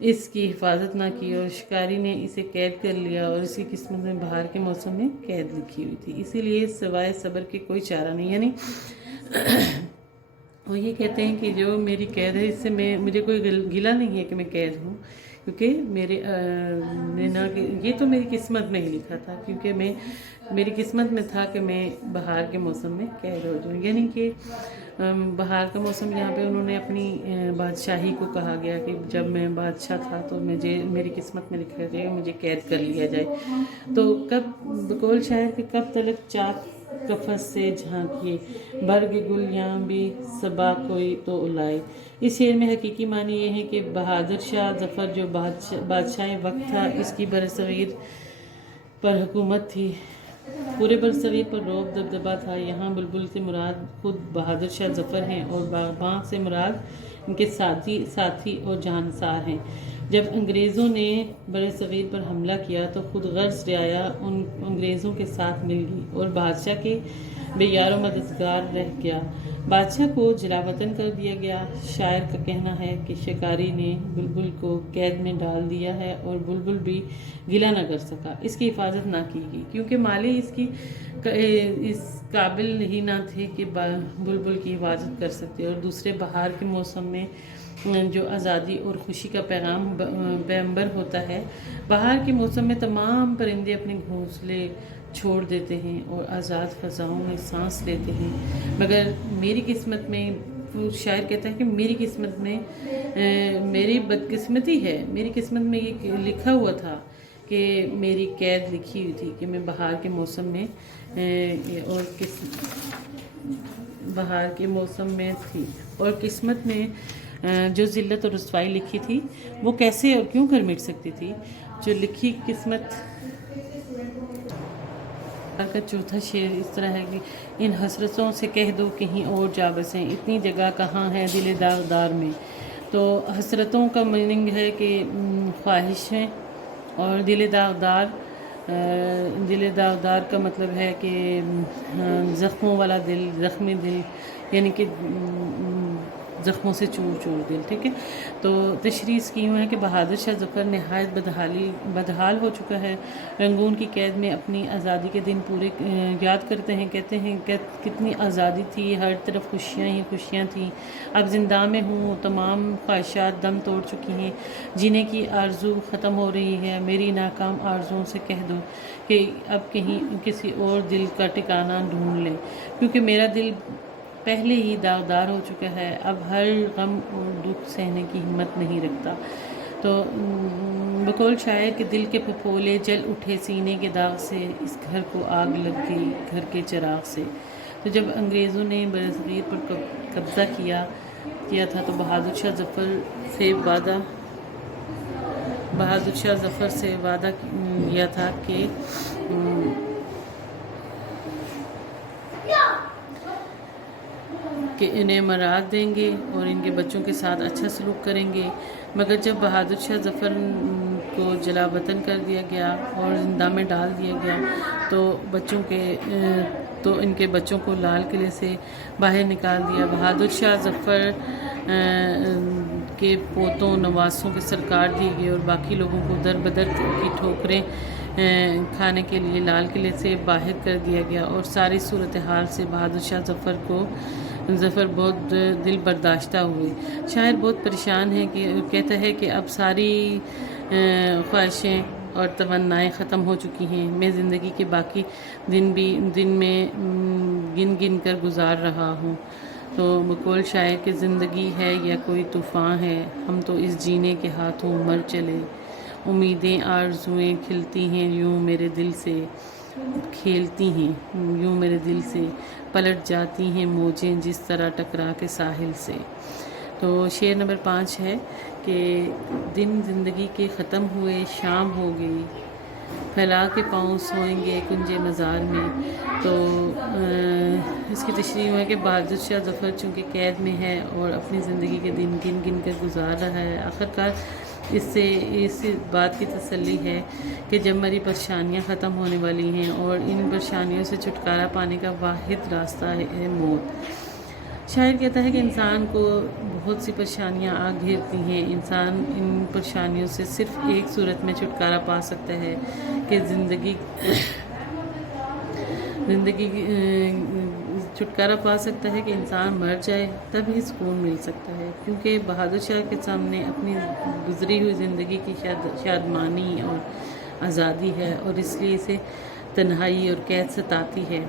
اس کی حفاظت نہ کی اور شکاری نے اسے قید کر لیا، اور اس کی قسمت میں بہار کے موسم میں قید لکھی ہوئی تھی، اسی لیے سوائے صبر کے کوئی چارہ نہیں۔ یعنی وہ یہ کہتے ہیں کہ جو میری قید ہے اس سے مجھے کوئی گلہ نہیں ہے کہ میں قید ہوں، کیونکہ یہ تو میری قسمت میں ہی لکھا تھا، کیونکہ میری قسمت میں تھا کہ میں بہار کے موسم میں قید ہو جاؤں۔ یعنی کہ بہار کا موسم یہاں پہ انہوں نے اپنی بادشاہی کو کہا گیا کہ جب میں بادشاہ تھا تو میری قسمت میں لکھا گیا کہ مجھے قید کر لیا جائے۔ تو بقول شاعر کہ کب تلک چاک قفس سے جھانکیے، برگ گل یہاں بھی صبا کوئی تو الائے۔ اس شعر میں حقیقی معنی یہ ہے کہ بہادر شاہ ظفر جو بادشاہ وقت تھا، اس کی برصغیر پر حکومت تھی، پورے برصغیر پر رعب دبدبہ تھا۔ یہاں بلبل سے مراد خود بہادر شاہ ظفر ہیں، اور باغباں سے مراد ان کے ساتھی اور جہانسار ہیں۔ جب انگریزوں نے بر صغیر پر حملہ کیا تو خود غرض رعایا ان انگریزوں کے ساتھ مل گئی اور بادشاہ کے بے یار و مددگار رہ گیا۔ بادشاہ کو جلا وطن کر دیا گیا۔ شاعر کا کہنا ہے کہ شکاری نے بلبل کو قید میں ڈال دیا ہے اور بلبل بھی گلا نہ کر سکا، اس کی حفاظت نہ کی گئی، کیونکہ مالک اس قابل ہی نہ تھے کہ بلبل کی حفاظت کر سکتے۔ اور دوسرے بہار کے موسم میں جو آزادی اور خوشی کا پیغام پیغمبر ہوتا ہے، بہار کے موسم میں تمام پرندے اپنے گھونسلے چھوڑ دیتے ہیں اور آزاد فضاؤں میں سانس لیتے ہیں، مگر میری قسمت میں، شاعر کہتا ہے کہ میری قسمت میں میری بدقسمتی ہے، میری قسمت میں یہ لکھا ہوا تھا کہ میری قید لکھی ہوئی تھی کہ میں بہار کے موسم میں بہار کے موسم میں تھی، اور قسمت میں جو ذلت اور رسوائی لکھی تھی وہ کیسے اور کیوں کر مٹ سکتی تھی؟ جو لکھی قسمت کا چوتھا شعر اس طرح ہے کہ ان حسرتوں سے کہہ دو کہیں اور جا بسیں، اتنی جگہ کہاں ہے دل داغدار میں۔ تو حسرتوں کا میننگ ہے کہ خواہشیں، اور دل داغدار کا مطلب ہے کہ زخموں والا دل، زخمی دل، یعنی کہ زخموں سے چور چور دل، ٹھیک ہے۔ تو تشریح اس کی یوں ہے کہ بہادر شاہ ظفر نہایت بدحال ہو چکا ہے، رنگون کی قید میں اپنی آزادی کے دن پورے یاد کرتے ہیں، کہتے ہیں کہ کتنی آزادی تھی، ہر طرف خوشیاں ہی خوشیاں تھیں، اب زندہ میں ہوں، تمام خواہشات دم توڑ چکی ہیں، جینے کی آرزو ختم ہو رہی ہے، میری ناکام آرزوؤں سے کہہ دو کہ اب کہیں کسی اور دل کا ٹھکانہ ڈھونڈ لیں، کیونکہ میرا دل پہلے ہی داغدار ہو چکا ہے، اب ہر غم اور دکھ سہنے کی ہمت نہیں رکھتا۔ تو بقول شاعر کے دل کے پھپھولے جل اٹھے سینے کے داغ سے، اس گھر کو آگ لگ گئی گھر کے چراغ سے۔ تو جب انگریزوں نے برصغیر پر قبضہ کیا تھا تو بہادر شاہ ظفر سے وعدہ کیا تھا کہ انہیں مراد دیں گے اور ان کے بچوں کے ساتھ اچھا سلوک کریں گے، مگر جب بہادر شاہ ظفر کو جلا وطن کر دیا گیا اور زندہ میں ڈال دیا گیا تو ان کے بچوں کو لال قلعے سے باہر نکال دیا۔ بہادر شاہ ظفر کے پوتوں نواسوں کے سرکار دیے گئے اور باقی لوگوں کو در بدر کی ٹھوکریں کھانے کے لیے لال قلعے سے باہر کر دیا گیا، اور ساری صورتحال سے بہادر شاہ ظفر بہت دل برداشتہ ہوئے۔ شاعر بہت پریشان ہے کہ کہتا ہے کہ اب ساری خواہشیں اور تمنائیں ختم ہو چکی ہیں، میں زندگی کے باقی دن میں گن کر گزار رہا ہوں۔ تو بقول شاعر کہ زندگی ہے یا کوئی طوفان ہے، ہم تو اس جینے کے ہاتھوں مر چلے، امیدیں آرزوئیں کھلتی ہیں یوں میرے دل سے، کھیلتی ہیں یوں میرے دل سے، پلٹ جاتی ہیں موجیں جس طرح ٹکرا کے ساحل سے۔ تو شعر نمبر 5 ہے کہ دن زندگی کے ختم ہوئے، شام ہو گئی، پھیلا کے پاؤں سوئیں گے کنجے مزار میں۔ تو اس کی تشریح ہے کہ بہادر شاہ ظفر چونکہ قید میں ہے اور اپنی زندگی کے دن گن کر گزار رہا ہے، آخرکار اس سے اس بات کی تسلی ہے کہ جب میری پریشانیاں ختم ہونے والی ہیں اور ان پریشانیوں سے چھٹکارا پانے کا واحد راستہ ہے موت۔ شاعر کہتا ہے کہ انسان کو بہت سی پریشانیاں آ گھیرتی ہیں، انسان ان پریشانیوں سے صرف ایک صورت میں چھٹکارا پا سکتا ہے کہ چھٹکارا پا سکتا ہے کہ انسان مر جائے، تب ہی سکون مل سکتا ہے، کیونکہ بہادر شاہ کے سامنے اپنی گزری ہوئی زندگی کی شادمانی اور آزادی ہے، اور اس لیے اسے تنہائی اور قید ستاتی ہے،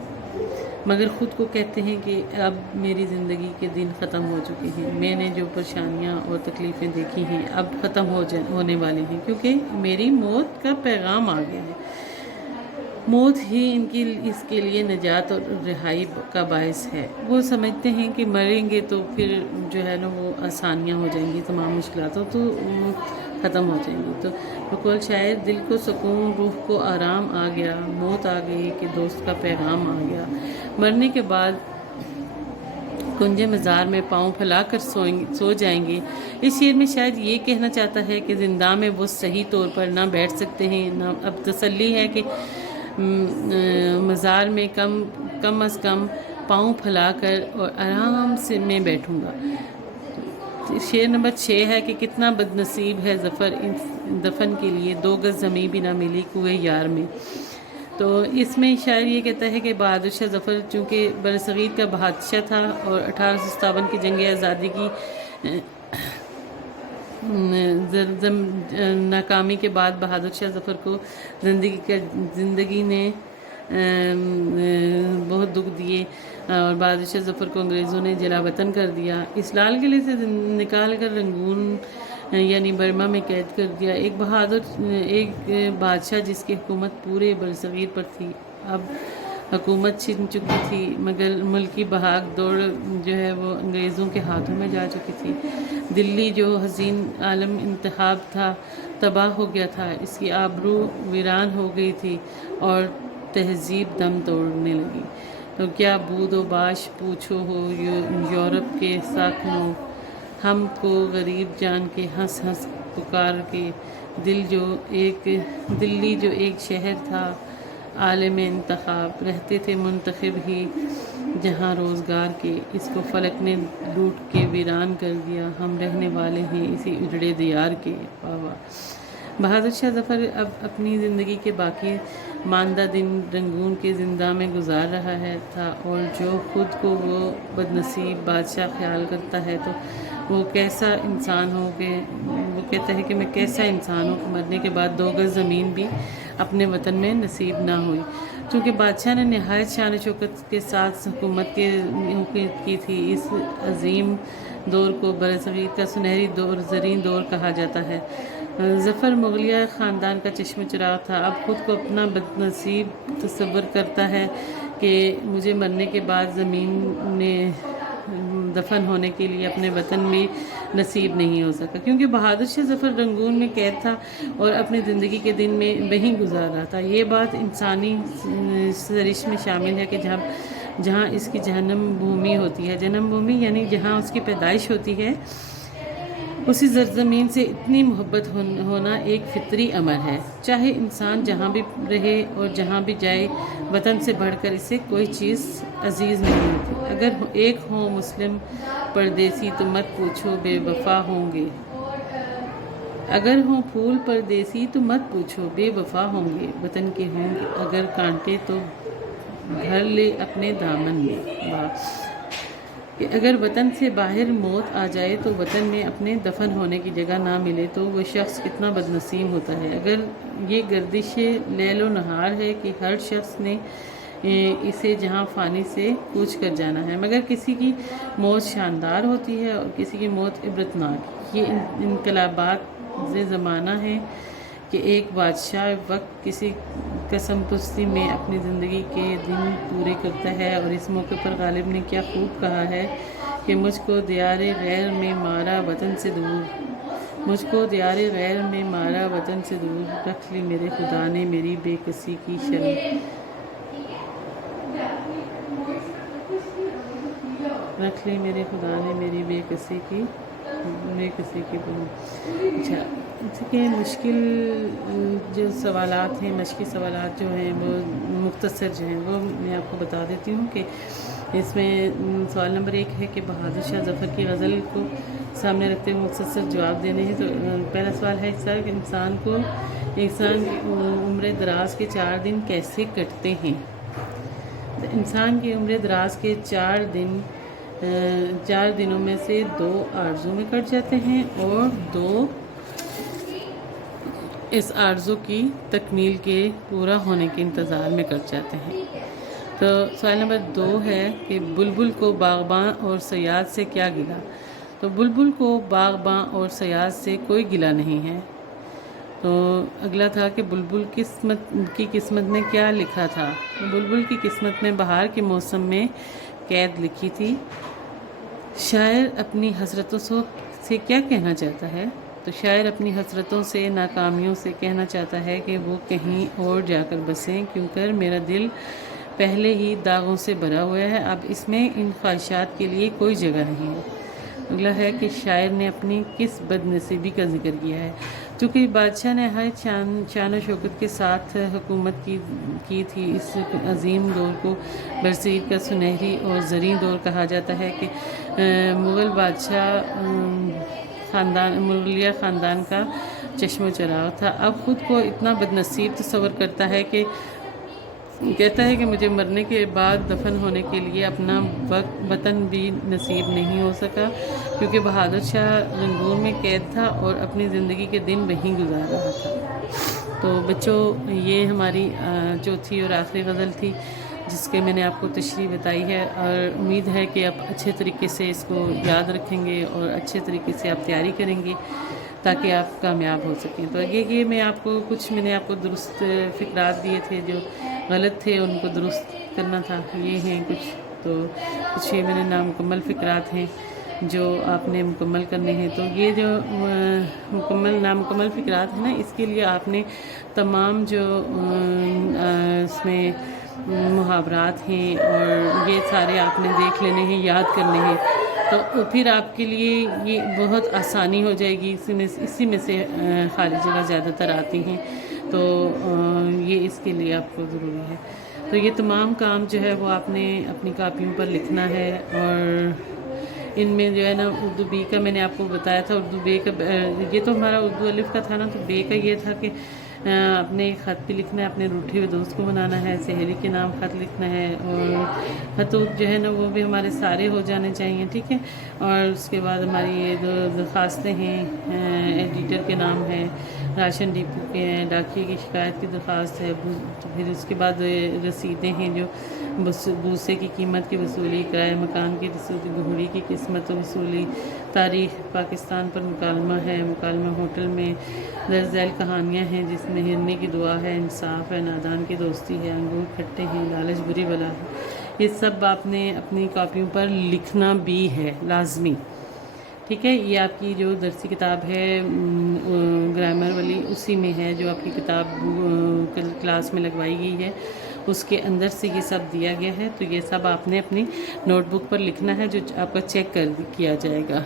مگر خود کو کہتے ہیں کہ اب میری زندگی کے دن ختم ہو چکے ہیں، میں نے جو پریشانیاں اور تکلیفیں دیکھی ہیں اب ختم ہونے والی ہیں، کیونکہ میری موت کا پیغام آ گیا ہے۔ موت ہی اس کے لیے نجات اور رہائی کا باعث ہے۔ وہ سمجھتے ہیں کہ مریں گے تو پھر جو ہے نا وہ آسانیاں ہو جائیں گی، تمام مشکلات تو ختم ہو جائیں گی۔ تو بقول شاعر دل کو سکون، روح کو آرام آ گیا، موت آ گئی کہ دوست کا پیغام آ گیا، مرنے کے بعد کنج مزار میں پاؤں پھیلا کر سو جائیں گے۔ اس شعر میں شاید یہ کہنا چاہتا ہے کہ زندہ میں وہ صحیح طور پر نہ بیٹھ سکتے ہیں، نہ اب تسلی ہے کہ مزار میں کم از کم پاؤں پھیلا کر اور آرام سے میں بیٹھوں گا۔ شعر نمبر 6 ہے کہ کتنا بد نصیب ہے ظفر دفن کے لیے 2 گز زمین بھی نہ ملی کوئے یار میں۔ تو اس میں شاعر یہ کہتا ہے کہ بہادر شاہ ظفر چونکہ برصغیر کا بادشاہ تھا اور 1857 کی جنگ آزادی کی ناکامی کے بعد بہادر شاہ ظفر کو زندگی نے بہت دکھ دیے اور بہادر شاہ ظفر کو انگریزوں نے جلا وطن کر دیا، اس لال قلعے سے نکال کر رنگون یعنی برما میں قید کر دیا۔ ایک بادشاہ جس کی حکومت پورے برصغیر پر تھی، اب حکومت چھن چکی تھی، مگر ملک کی بھاگ دوڑ جو ہے وہ انگریزوں کے ہاتھوں میں جا چکی تھی۔ دلی جو حسین عالم انتخاب تھا تباہ ہو گیا تھا، اس کی آبرو ویران ہو گئی تھی اور تہذیب دم توڑنے لگی۔ تو کیا بود و باش پوچھو ہو یورپ کے ساکنوں، ہم کو غریب جان کے ہنس ہنس پکار کے، دلی جو ایک شہر تھا عالم انتخاب، رہتے تھے منتخب ہی جہاں روزگار کے، اس کو فلک نے لوٹ کے ویران کر دیا، ہم رہنے والے ہیں اسی اجڑے دیار کے۔ بہادر شاہ ظفر اب اپنی زندگی کے باقی ماندہ دن رنگون کے زندہ میں گزار رہا تھا، اور جو خود کو وہ بد نصیب بادشاہ خیال کرتا ہے تو وہ کیسا انسان ہو کہ وہ کہتا ہے کہ میں کیسا انسان ہوں کہ مرنے کے بعد 2 گز زمین بھی اپنے وطن میں نصیب نہ ہوئی۔ چونکہ بادشاہ نے نہایت شان و شوکت کے ساتھ حکومت کی تھی، اس عظیم دور کو برصغیر کا سنہری دور، زرین دور کہا جاتا ہے۔ ظفر مغلیہ خاندان کا چشم چراغ تھا، اب خود کو اپنا بد نصیب تصور کرتا ہے کہ مجھے مرنے کے بعد زمین نے دفن ہونے کے لیے اپنے وطن میں نصیب نہیں ہو سکا، کیونکہ بہادر شاہ ظفر رنگون میں قید تھا اور اپنی زندگی کے دن میں وہیں گزار رہا تھا۔ یہ بات انسانی سرشت میں شامل ہے کہ جہاں اس کی جنم بھومی ہوتی ہے، جنم بھومی یعنی جہاں اس کی پیدائش ہوتی ہے، اسی زرزمین سے اتنی محبت ہونا ایک فطری امر ہے، چاہے انسان جہاں بھی رہے اور جہاں بھی جائے، وطن سے بڑھ کر اسے کوئی چیز عزیز نہیں ہوتی۔ اگر ایک ہوں مسلم پردیسی تو مت پوچھو بے وفا ہوں گے، اگر ہوں پھول پردیسی تو مت پوچھو بے وفا ہوں گے، وطن کے ہوں گے اگر کانٹے تو بھر لے اپنے دامن میں۔ کہ اگر وطن سے باہر موت آ جائے تو وطن میں اپنے دفن ہونے کی جگہ نہ ملے تو وہ شخص کتنا بد نصیب ہوتا ہے۔ اگر یہ گردش لیل و نہار ہے کہ ہر شخص نے اسے جہاں فانی سے کوچ کر جانا ہے، مگر کسی کی موت شاندار ہوتی ہے اور کسی کی موت عبرتناک۔ یہ انقلابات زمانہ ہے کہ ایک بادشاہ وقت کسی قسم پرستی میں اپنی زندگی کے دن پورے کرتا ہے، اور اس موقع پر غالب نے کیا خوب کہا ہے کہ مجھ کو دیار غیر میں مارا وطن سے دور، مجھ کو دیار غیر میں مارا وطن سے دور، رکھ لی میرے خدا نے میری بے کسی کی شرم، رکھ لی میرے خدا نے میری بے کسی کی بنو۔ اچھا، کہ مشکل جو سوالات ہیں، مشقی سوالات جو ہیں وہ مختصر جو ہیں وہ میں آپ کو بتا دیتی ہوں کہ اس میں سوال نمبر 1 ہے کہ بہادر شاہ ظفر کی غزل کو سامنے رکھتے ہوئے مختصر جواب دینے ہیں۔ تو پہلا سوال ہے اس طرح کہ انسان کی عمر دراز کے 4 دن کیسے کٹتے ہیں؟ انسان کی عمر دراز کے 4 دنوں میں سے 2 آرزو میں کٹ جاتے ہیں اور 2 اس آرزو کی تکمیل کے پورا ہونے کے انتظار میں کٹ جاتے ہیں۔ تو سوال نمبر 2 ہے کہ بلبل کو باغباں اور صیاد سے کیا گلا؟ تو بلبل کو باغباں اور صیاد سے کوئی گلا نہیں ہے۔ تو اگلا تھا کہ بلبل کی قسمت میں کیا لکھا تھا؟ بلبل کی قسمت میں بہار کے موسم میں قید لکھی تھی۔ شاعر اپنی حسرتوں سے کیا کہنا چاہتا ہے؟ تو شاعر اپنی حسرتوں سے، ناکامیوں سے کہنا چاہتا ہے کہ وہ کہیں اور جا کر بسیں، کیونکہ میرا دل پہلے ہی داغوں سے بھرا ہوا ہے، اب اس میں ان خواہشات کے لیے کوئی جگہ نہیں ہے۔ اگلا ہے کہ شاعر نے اپنی کس بد نصیبی کا ذکر کیا ہے؟ چونکہ بادشاہ نے ہر شان و شوکت کے ساتھ حکومت کی تھی، اس عظیم دور کو برصغیر کا سنہری اور زرین دور کہا جاتا ہے کہ مغل بادشاہ مغلیہ خاندان کا چشم و چراغ تھا۔ اب خود کو اتنا بد نصیب تصور کرتا ہے کہ کہتا ہے کہ مجھے مرنے کے بعد دفن ہونے کے لیے اپنا وطن بھی نصیب نہیں ہو سکا، کیونکہ بہادر شاہ رنگور میں قید تھا اور اپنی زندگی کے دن وہیں گزار رہا تھا۔ تو بچوں، یہ ہماری چوتھی اور آخری غزل تھی جس کے میں نے آپ کو تشریح بتائی ہے، اور امید ہے کہ آپ اچھے طریقے سے اس کو یاد رکھیں گے اور اچھے طریقے سے آپ تیاری کریں گے تاکہ آپ کامیاب ہو سکیں۔ تو یہ میں نے آپ کو درست فقرات دیے تھے، جو غلط تھے ان کو درست کرنا تھا، یہ ہیں کچھ۔ تو کچھ یہ میں نے نامکمل فقرات ہیں جو آپ نے مکمل کرنے ہیں۔ تو یہ جو نامکمل فقرات ہیں نا، اس کے لیے آپ نے تمام جو اس میں محاورات ہیں اور یہ سارے آپ نے دیکھ لینے ہیں، یاد کرنے ہیں، تو پھر آپ کے لیے یہ بہت آسانی ہو جائے گی۔ اسی میں سے خالی جگہ زیادہ تر آتی ہیں، تو یہ اس کے لیے آپ کو ضروری ہے۔ تو یہ تمام کام جو ہے وہ آپ نے اپنی کاپیوں پر لکھنا ہے، اور ان میں جو ہے نا اردو بی کا میں نے آپ کو بتایا تھا، اردو بے کا یہ تو ہمارا اردو الف کا تھا نا، تو بے کا یہ تھا کہ اپنے خط بھی لکھنا ہے، اپنے روٹھے ہوئے دوست کو بنانا ہے، سہیلی کے نام خط لکھنا ہے، اور خطوط جو ہے نا وہ بھی ہمارے سارے ہو جانے چاہیے، ٹھیک ہے۔ اور اس کے بعد ہماری یہ جو درخواستیں ہیں، ایڈیٹر کے نام ہے، راشن ڈپو کے ہیں، ڈاکیے کی شکایت کی درخواست ہے، پھر اس کے بعد رسیدیں ہیں جو بوسے کی قیمت کی وصولی، کرائے مکان کی رسید، گھوڑی کی قسمت وصولی، تاریخ پاکستان پر مکالمہ ہے، مکالمہ ہوٹل میں درج ذیل کہانیاں ہیں، جس میں ہرنی کی دعا ہے، انصاف ہے، نادان کی دوستی ہے، انگور کھٹے ہیں، لالچ بری بلا ہے، یہ سب آپ نے اپنی کاپیوں پر لکھنا بھی ہے لازمی، ٹھیک ہے۔ یہ آپ کی جو درسی کتاب ہے گرامر والی، اسی میں ہے، جو آپ کی کتاب کلاس میں لگوائی گئی ہے اس کے اندر سے یہ سب دیا گیا ہے۔ تو یہ سب آپ نے اپنی نوٹ بک پر لکھنا ہے، جو آپ کا چیک کیا جائے گا۔